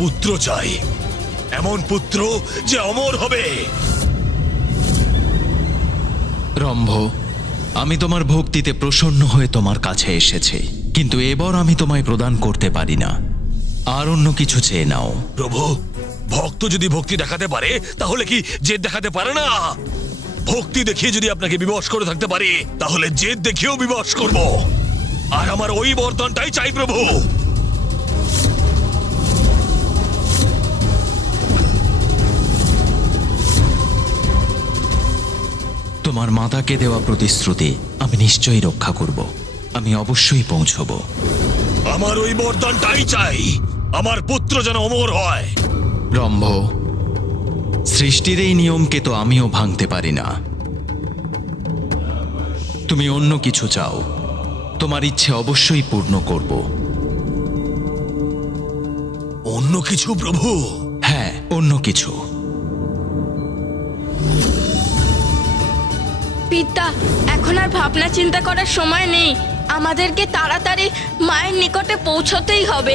পুত্র চাই, এমন পুত্র যে অমর হবে। রম্ভ, আমি তোমার ভক্তিতে প্রসন্ন হয়ে তোমার কাছে এসেছি, কিন্তু এবার আমি তোমায় প্রদান করতে পারি না। আর অন্য কিছু চেয়ে নাও। প্রভু, ভক্ত যদি ভক্তি দেখাতে পারে তাহলে কি জেদ দেখাতে পারে না? ভক্তি দেখিয়ে যদি আপনাকে বিবশ করে থাকতে পারি তাহলে জেদ দেখিয়েও বিবশ করব। আর আমার ওই বরদানটাই চাই প্রভু। তোমার মাতাকে দেওয়া প্রতিশ্রুতি আমি নিশ্চয়ই রক্ষা করব। আমি অবশ্যই পৌঁছব। আমার ওই বরদানটাই চাই, আমার পুত্র যেন অমর হয়। রম্ভ, সৃষ্টির এই নিয়মকে তো আমিও ভাঙতে পারি না। তুমি অন্য কিছু চাও, তোমার ইচ্ছে অবশ্যই পূর্ণ করব। অন্য কিছু প্রভু? হ্যাঁ, অন্য কিছু। পিতা, এখন আর ভাবনা চিন্তা করার সময় নেই। আমাদেরকে তাড়াতাড়ি মায়ের নিকটে পৌঁছতেই হবে।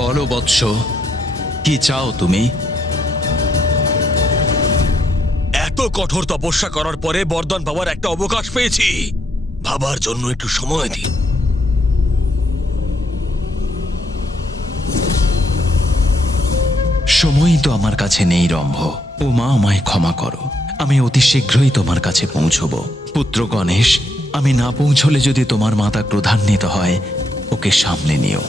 বলো বৎস, কি চাও তুমি? এত কঠোর তপস্যা করার পরে বরদান পাওয়ার একটা অবকাশ পেয়েছি, ভাবার জন্য একটু সময় দিন। সময়ই তো আমার কাছে নেই রম্ভ। ও মা, আমায় ক্ষমা করো, আমি অতি শীঘ্রই তোমার কাছে পৌঁছব। পুত্র গণেশ, আমি না পৌঁছলে যদি তোমার মাতা ক্রোধান্বিত হয়, ওকে সামলে নিও।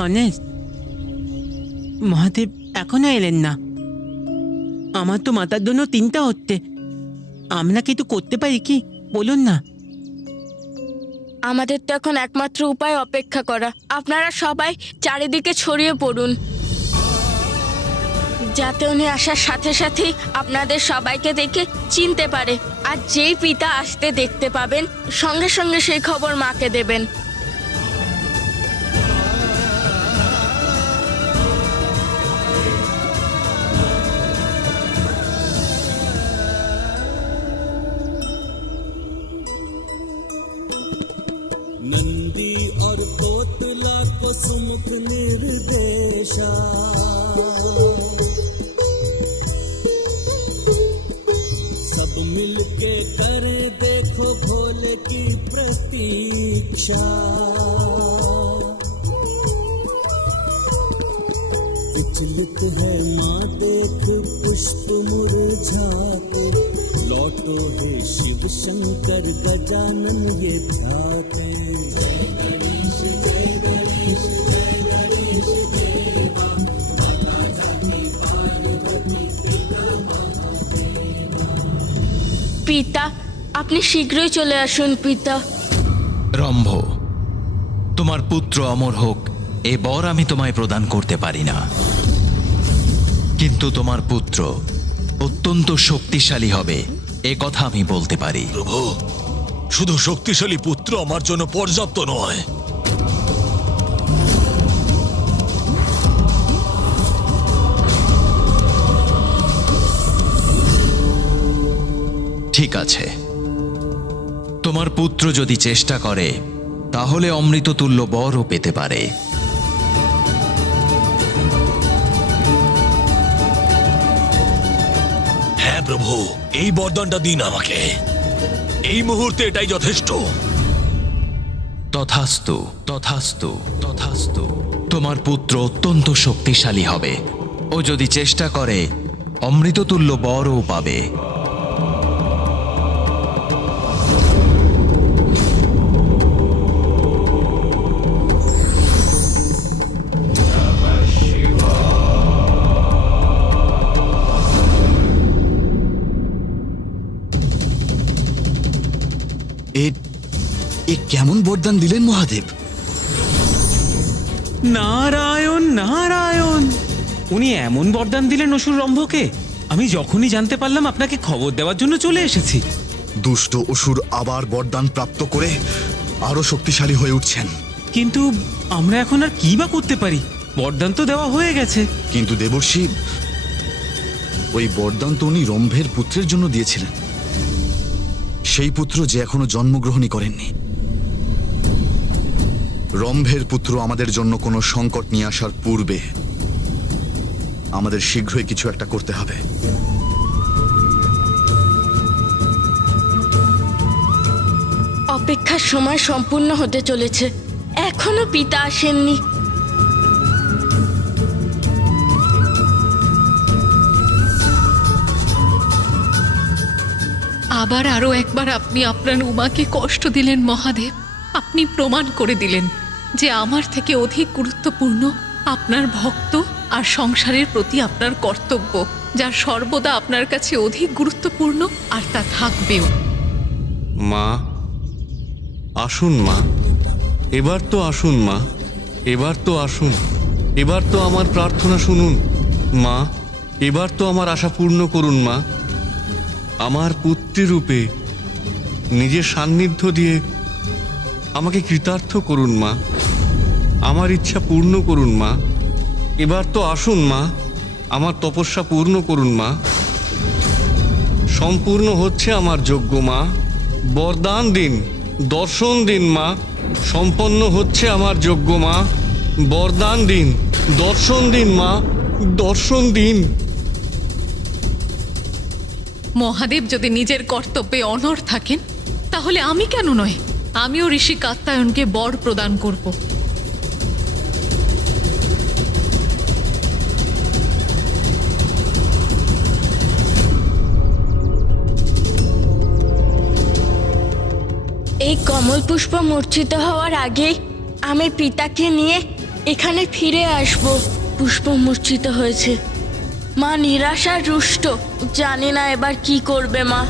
গণেশ, মহাদেব এখনো এলেন না। আমার তো মাতার জন্য চিন্তা হচ্ছে। আমরা কিছু করতে পারি কি বলুন না? আমাদের তো এখন একমাত্র উপায় অপেক্ষা করা। আপনারা সবাই চারিদিকে ছড়িয়ে পড়ুন, যাতে উনি আসার সাথে সাথেই আপনাদের সবাইকে দেখে চিনতে পারে। আর যেই পিতা আসতে দেখতে পাবেন, সঙ্গে সঙ্গে সেই খবর মাকে দেবেন। नंदी और तोतला को सुमुख निर्देशा, सब मिलके करें देखो भोले की प्रतीक्षा। विचलित है माँ देख पुष्प मुरझाते, लौटो हे शिव शंकर गजानन ये ध्याते। जय गणेश जय गणेश जय गणेश देवा, माता जाति पार्वती पिता महादेवा। পিতা, আপনি শীঘ্রই চলে আসুন পিতা। রম্ভ, তোমার পুত্র অমর হোক এ বর আমি তোমায় প্রদান করতে পারি না, কিন্তু তোমার পুত্র অত্যন্ত শক্তিশালী হবে এ কথা আমি বলতে পারি। প্রভু, শুধু শক্তিশালী পুত্র আমার জন্য পর্যাপ্ত নয়। ঠিক আছে, তোমার পুত্র যদি চেষ্টা করে তাহলে অমৃততুল্য বরও পেতে পারে। হ্যাঁ প্রভু, এই বরদানটা দিন আমাকে। এই মুহূর্তে এটাই যথেষ্ট। তথাস্তু তথাস্তু তথাস্তু। তোমার পুত্র অত্যন্ত শক্তিশালী হবে। ও যদি চেষ্টা করে অমৃততুল্য বরও পাবে। এ কেমন বরদান দিলেন মহাদেব? নারায়ণ নারায়ণ, উনি এমন বরদান দিলেন অসুর রম্ভকে, আমি যখনই জানতে পারলাম আপনাকে খবর দেওয়ার জন্য চলে এসেছি। দুষ্ট অসুর আবার বরদান প্রাপ্ত করে আরো শক্তিশালী হয়ে উঠছেন। কিন্তু আমরা এখন আর কি বা করতে পারি? বরদান তো দেওয়া হয়ে গেছে। কিন্তু দেবর্ষি, ওই বরদান তো উনি রম্ভের পুত্রের জন্য দিয়েছিলেন, সেই পুত্র যে এখনো জন্মগ্রহণই করেননি। রম্ভের পুত্র আমাদের জন্য কোনো সংকট নিয়ে আসার পূর্বে আমাদের শীঘ্রই কিছু একটা করতে হবে। অপেক্ষার সময় সম্পূর্ণ হতে চলেছে, এখনো পিতা আসেননি। আবার আরো একবার আপনি আপনার উমাকে কষ্ট দিলেন মহাদেব। আপনি প্রমাণ করে দিলেন যে আমার থেকে অধিক গুরুত্বপূর্ণ আপনার ভক্ত আর সংসারের প্রতি আপনার কর্তব্য, যা সর্বদা আপনার কাছে অধিক গুরুত্বপূর্ণ, আর তা থাকবেও। মা, আসুন মা, এবার তো আসুন মা, এবার তো আসুন, এবার তো আমার প্রার্থনা শুনুন মা, এবার তো আমার আশা পূর্ণ করুন মা। আমার পুত্রী রূপে নিজের সান্নিধ্য দিয়ে আমাকে কৃতার্থ করুন মা, আমার ইচ্ছা পূর্ণ করুন মা। এবার তো আসুন মা, আমার তপস্যা পূর্ণ করুন মা। সম্পূর্ণ হচ্ছে আমার যজ্ঞ মা, বরদান দিন, দর্শন দিন মা। সম্পন্ন হচ্ছে আমার যজ্ঞ মা, বরদান দিন, দর্শন দিন মা, দর্শন দিন। মহাদেব যদি নিজের কর্তব্যে অনড় থাকেন, তাহলে আমি কেন নয়? আমিও ঋষি কাত্যায়নকে বর প্রদান করব। এই কমল পুষ্প মূর্ছিত হওয়ার আগেই আমি পিতাকে নিয়ে এখানে ফিরে আসব। পুষ্প মূর্ছিত হয়েছে, মা নিরাশা রুষ্ট, জানি না এবার কি করবে মা।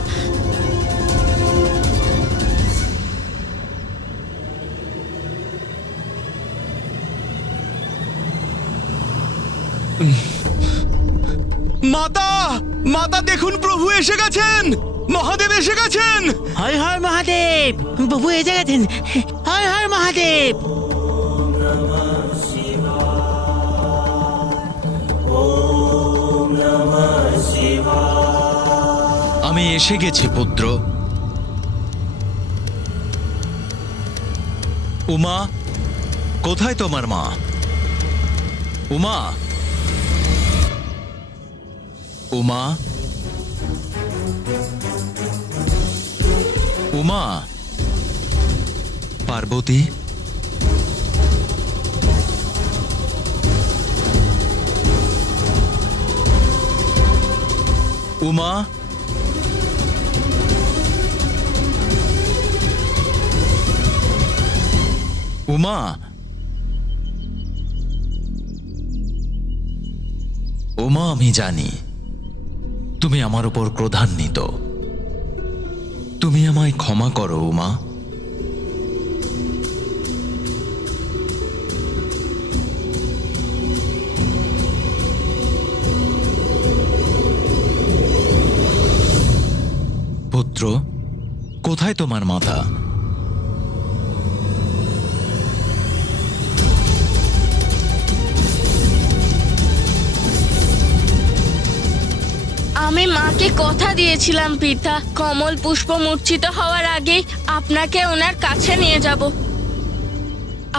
মাতা, মাতা দেখুন, প্রভু এসে গেছেন, মহাদেব এসে গেছেন। হর হর মহাদেব, প্রভু এসে গেছেন। হর হর মহাদেব। আমি এসে গেছি পুত্র। উমা, কোথায় তোমার মা? উমা, উমা, উমা, পার্বতী, উমা, উমা, উমা, আমি জানি তুমি আমার উপর ক্রোধান্বিত। তুমি আমায় ক্ষমা করো উমা। পুত্র, কোথায় তোমার মাতা? আমি মাকে কথা দিয়েছিলাম পিতা, কমল পুষ্প মূর্ছিত হওয়ার আগে আপনাকে ওনার কাছে নিয়ে যাব।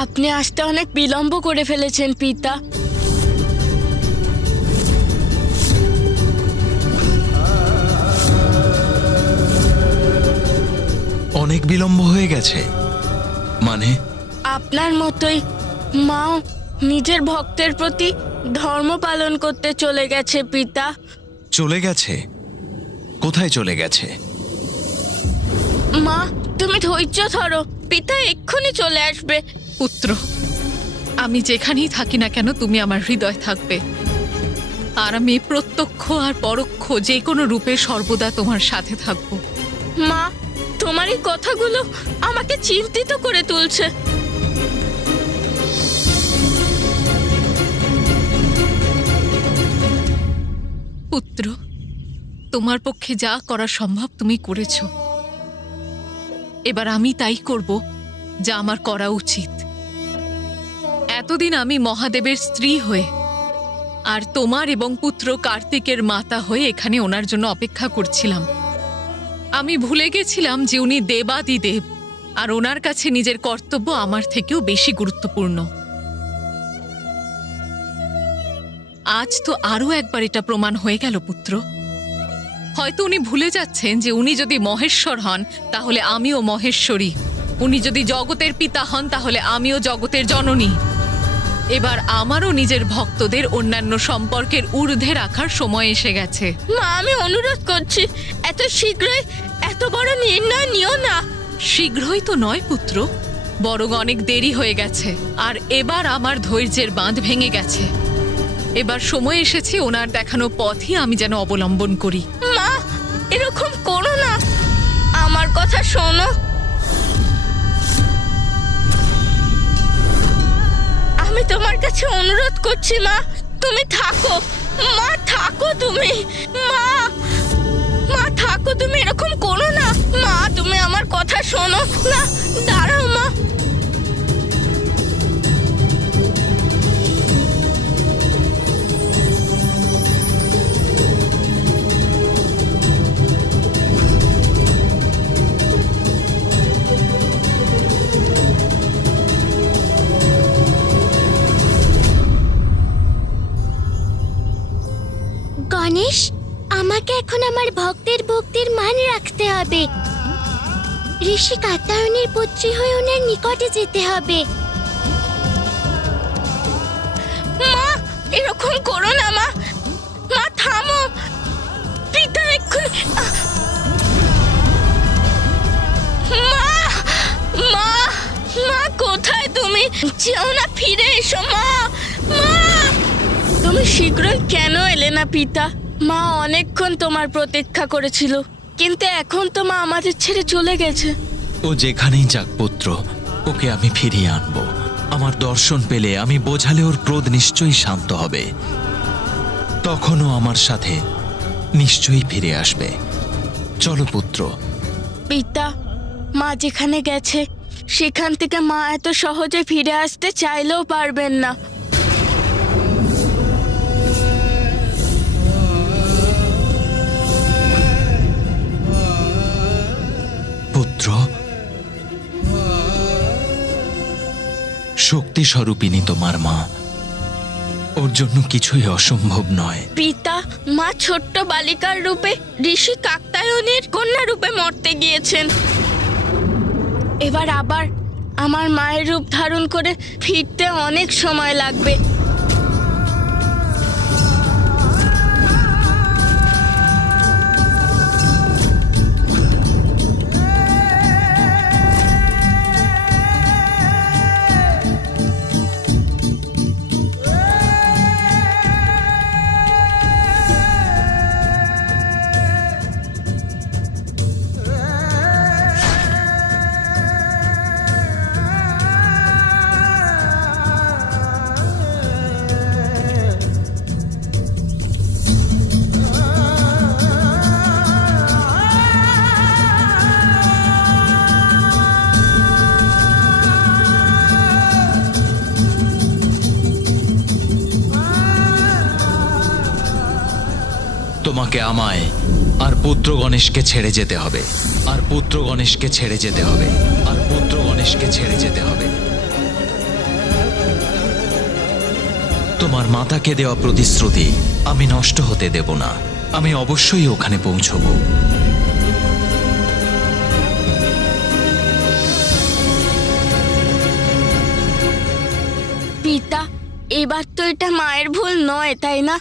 আপনি আসতে অনেক বিলম্ব করে ফেলেছেন পিতা। অনেক বিলম্ব হয়ে গেছে মানে? আপনার মতোই মাও নিজের ভক্তের প্রতি ধর্ম পালন করতে চলে গেছে পিতা। চলে গেছে? কোথায় চলে গেছে? মা, তুমি ধৈর্য ধরো, পিতা এক্ষুনি চলে আসবে। পুত্র, আমি যেখানেই থাকি না কেন তুমি আমার হৃদয় থাকবে, আর আমি প্রত্যক্ষ আর পরোক্ষ যে কোনো রূপে সর্বদা তোমার সাথে থাকবো। মা, তোমার এই কথাগুলো আমাকে চিন্তিত করে তুলছে। পুত্র, তোমার পক্ষে যা করা সম্ভব তুমি করেছো। এবার আমি তাই করব যা আমার করা উচিত। এতদিন আমি মহাদেবের স্ত্রী হয়ে আর তোমার এবং পুত্র কার্তিকের মাতা হয়ে এখানে ওনার জন্য অপেক্ষা করছিলাম। আমি ভুলে গেছিলাম যে উনি দেবাদিদেব, আর ওনার কাছে নিজের কর্তব্য আমার থেকেও বেশি গুরুত্বপূর্ণ। আজ তো আরও একবার এটা প্রমাণ হয়ে গেল পুত্র। হয়তো উনি ভুলে যাচ্ছেন যে উনি যদি মহেশ্বর হন তাহলে আমিও মহেশ্বরী, উনি যদি জগতের পিতা হন তাহলে আমিও জগতের জননী। এবার আমারও নিজের ভক্তদের অন্যান্য সম্পর্কের ঊর্ধ্বে রাখার সময় এসে গেছে। মা, আমি অনুরোধ করছি, এত শীঘ্রই এত বড় নির্ণয় নিও না। শীঘ্রই তো নয় পুত্র, বরং অনেক দেরি হয়ে গেছে। আর এবার আমার ধৈর্যের বাঁধ ভেঙে গেছে। এবার সময় এসেছে ওনার দেখানো পথই আমি যেন অবলম্বন করি। মা, এরকম করো না, আমার কথা শোনো। আমি তোমার কাছে অনুরোধ করছি মা, তুমি থাকো। মা থাকো তুমি, মা মা থাকো তুমি, এরকম করো না। মা তুমি আমার কথা শোনো না, দাঁড়াও মা। গণেশ, আমাকে এখন আমার ভক্তের ভক্তির মান রাখতে হবে। ঋষি কাত্যায়নের পুত্রী হয়ে ওনার নিকটে যেতে হবে। মা এরকম করো না মা, মা থামো। পিতা এক্ষুনি। মা মা মা কোথায় তুমি? যেও না, ফিরে এসো মা। মা তুমি শীঘ্রই কেন এলে না পিতা? মা অনেকক্ষণ তোমার প্রতীক্ষা করেছিল, কিন্তু এখন তো মা আমাদের ছেড়ে চলে গেছে। ও যেখানেই যাক পুত্র, ওকে আমি ফিরিয়ে আনবো। আমার দর্শন পেলে আমি বোঝালে ওর ক্রোধ নিশ্চয়ই শান্ত হবে। তখনও আমার সাথে নিশ্চয়ই ফিরে আসবে। চলো পুত্র। পিতা, মা যেখানে গেছে সেখান থেকে মা এত সহজে ফিরে আসতে চাইলেও পারবেন না। পুত্র, শক্তি স্বরূপিনী তোমার মা, ওর জন্য কিছুই অসম্ভব নয়। পিতা, মা ছোট্ট বালিকার রূপে ঋষি কাত্যায়নের কন্যা রূপে মরতে গিয়েছেন। এবার আবার আমার মায়ের রূপ ধারণ করে ফিরতে অনেক সময় লাগবে। তোমাকে আমায় আর পুত্র গণেশকে ছেড়ে যেতে হবে, আর পুত্র গণেশকে ছেড়ে যেতে হবে, আর পুত্র গণেশকে ছেড়ে যেতে হবে। তোমার মাতাকে দেওয়া প্রতিশ্রুতি আমি নষ্ট হতে দেব না। আমি অবশ্যই ওখানে পৌঁছব। পিতা, এবার তো এটা মায়ের ভুল নয়, তাই না?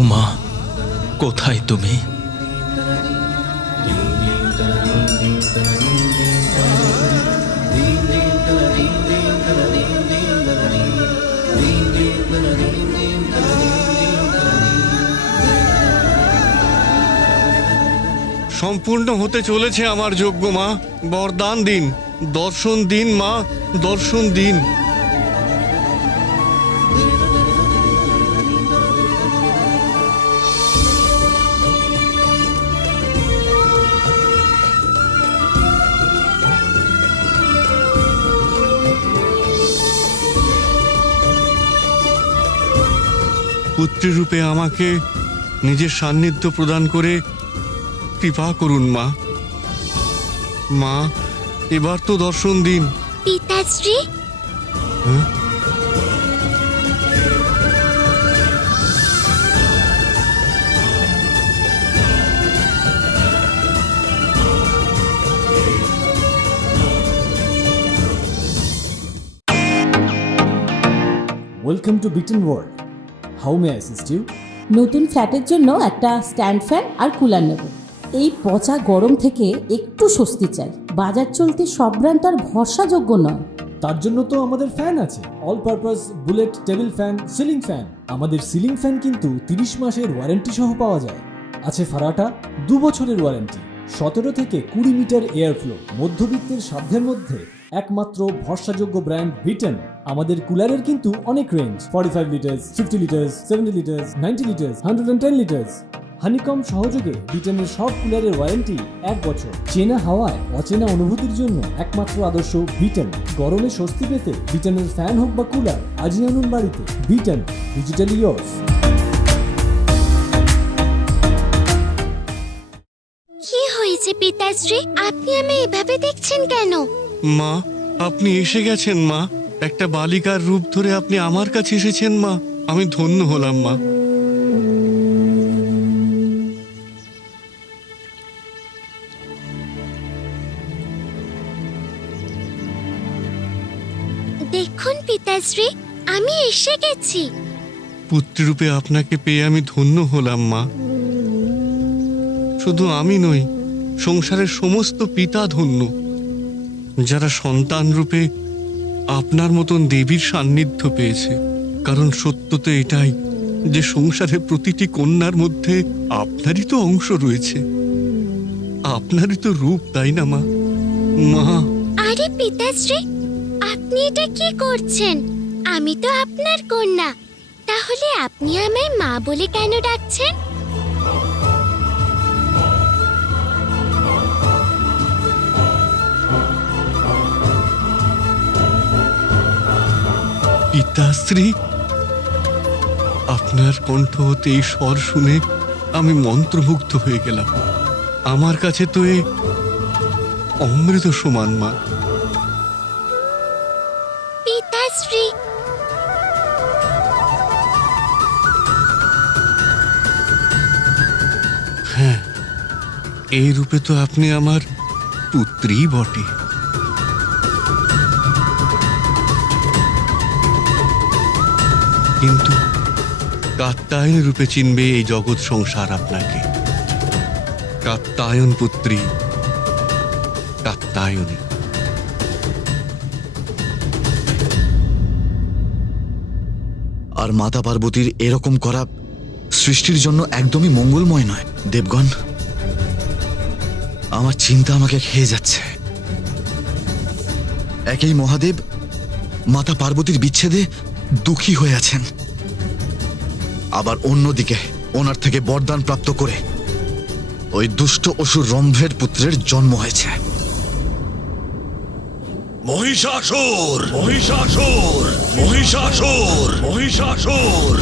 উমা, কোথায় তুমি? সম্পূর্ণ হতে চলেছে আমার যজ্ঞ মা। বরদান দিন, দর্শন দিন মা, দর্শন দিন। পুত্রী রূপে আমাকে নিজের সান্নিধ্য প্রদান করে কৃপা করুন মা। মা, এবার তো দর্শন দিন। পিতাশ্রী, হ্যাঁ? Welcome to bitten world. How may I assist you? নতুন ফ্ল্যাটের জন্য একটা স্ট্যান্ড ফ্যান আর কুলার নেব। এই পচা গরম থেকে একটু স্বস্তি চাই। বাজার চলতে সব ব্র্যান্ড আর ভরসাযোগ্য নয়। তার জন্য তো আমাদের ফ্যান আছে, all purpose bullet table fan, ceiling fan. আমাদের সিলিং ফ্যান কিন্তু 30 মাসের ওয়ারেন্টি সহ পাওয়া যায়। আছে ফারাটা 2 বছরের ওয়ারেন্টি, 17 থেকে 20 মিটার এয়ার ফ্লো। মধ্যবিত্তের সাধ্যের মধ্যে একমাত্র ভরসাযোগ্য ব্র্যান্ড বিটেন। আমাদের কুলারের কিন্তু অনেক range, 45 litres, 50 litres, 70 litres, 90 litres, 110 litres. Honeycomb সহযোগে বিটেনের সব কুলারের ওয়ারেন্টি 1 বছর। চেনা হাওয়ায় অচেনা অনুভূতির জন্য একমাত্র আদর্শ বিটেন। গরমে স্বস্তি পেতে বিটেনের ফ্যান হোক বা কুলার, আজই আনুন বাড়িতে। Beaten, digitally yours. কি হয়েছে পিতাশ্রী? আপনি আমায় এভাবে দেখছেন কেন? মা, আপনি এসে গেছেন মা। একটা বালিকার রূপ ধরে আপনি আমার কাছে এসেছেন মা। আমি ধন্য হলাম মা। দেখুন পিতাশ্রী, আমি এসে গেছি। পুত্ররূপে আপনাকে পেয়ে আমি ধন্য হলাম মা। শুধু আমি নই, সংসারের সমস্ত পিতা ধন্য, যারা সন্তান রূপে আপনার মতন দেবীর সান্নিধ্য পেয়েছে। কারণ সত্য তো এটাই যে সংসারের প্রতিটি কন্যার মধ্যে আপনারই তো অংশ রয়েছে, আপনারই তো রূপ, তাই না মা? মা, আরে পিতাশ্রী, আপনি এটা কি করছেন? আমি তো আপনার কন্যা, তাহলে আপনি আমায় মা বলে কেন ডাকছেন? পিতাশ্রী, আপনার কণ্ঠ হতে এই স্বর শুনে আমি মন্ত্রমুগ্ধ হয়ে গেলাম। আমার কাছে তো এ অমৃত সমান মা। পিতাশ্রী, হ্যাঁ, এই রূপে তো আপনি আমার পুত্রী বটে। কিন্তু কাত্যায়ন রূপে চিনবে এই জগৎ সংসার আপনাকে। কাত্যায়ন পুত্রী, কাত্যায়নী। আর মাতা পার্বতীর এরকম করা সৃষ্টির জন্য একদমই মঙ্গলময় নয়। দেবগণ, আমার চিন্তা আমাকে খেয়ে যাচ্ছে। একই মহাদেব মাতা পার্বতীর বিচ্ছেদে দুঃখী হয়ে আছেন, আবার অন্যদিকে ওনার থেকে বরদান প্রাপ্ত করে ওই দুষ্ট অসুর রম্ভের পুত্রের জন্ম হয়েছে। মহিষাসুর, মহিষাসুর, মহিষাসুর, মহিষাসুর।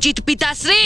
উচিত পিতাশ্রী।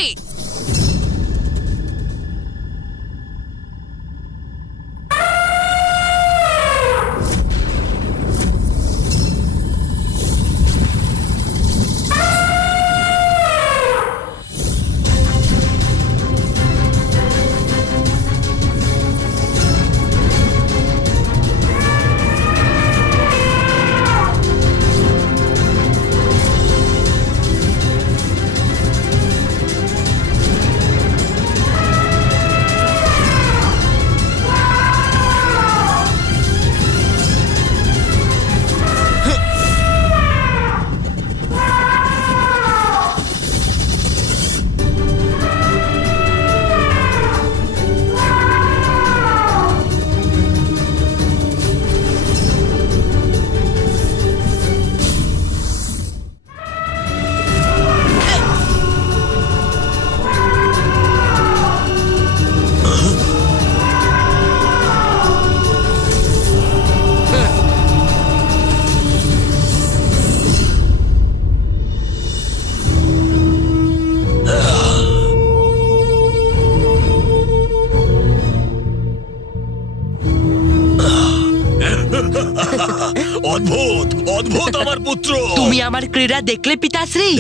অদ্ভুত অদ্ভুত আমার পুত্র। তুমি আমার ক্রীড়া দেখলে পিতাশ্রী?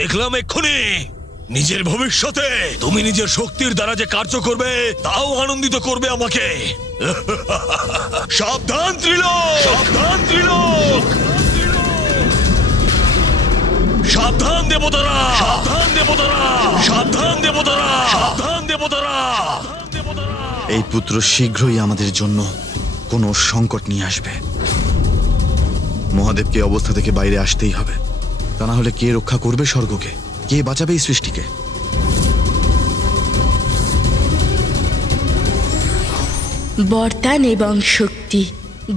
দেখলাম এক্ষুনি। নিজের ভবিষ্যতে তুমি নিজের শক্তির দ্বারা যে কার্য করবে তাও আনন্দিত করবে আমাকে। সাবধান ত্রিলোক, সাবধান ত্রিলোক, সাবধান দেবতারা, সাবধান দেবতারা, সাবধান দেবতারা, সাবধান দেবতারা। এই পুত্র শীঘ্রই আমাদের জন্য কোনো সংকট নিয়ে আসবে। মহাদেবকে এই অবস্থা থেকে বাইরে আসতেই হবে, তা না হলে কে রক্ষা করবে স্বর্গকে, কে বাঁচাবে এই সৃষ্টিকে? বরদান এবং শক্তি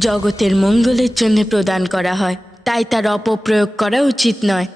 জগতের মঙ্গলের জন্য প্রদান করা হয়, তাই তার অপপ্রয়োগ করা উচিত নয়।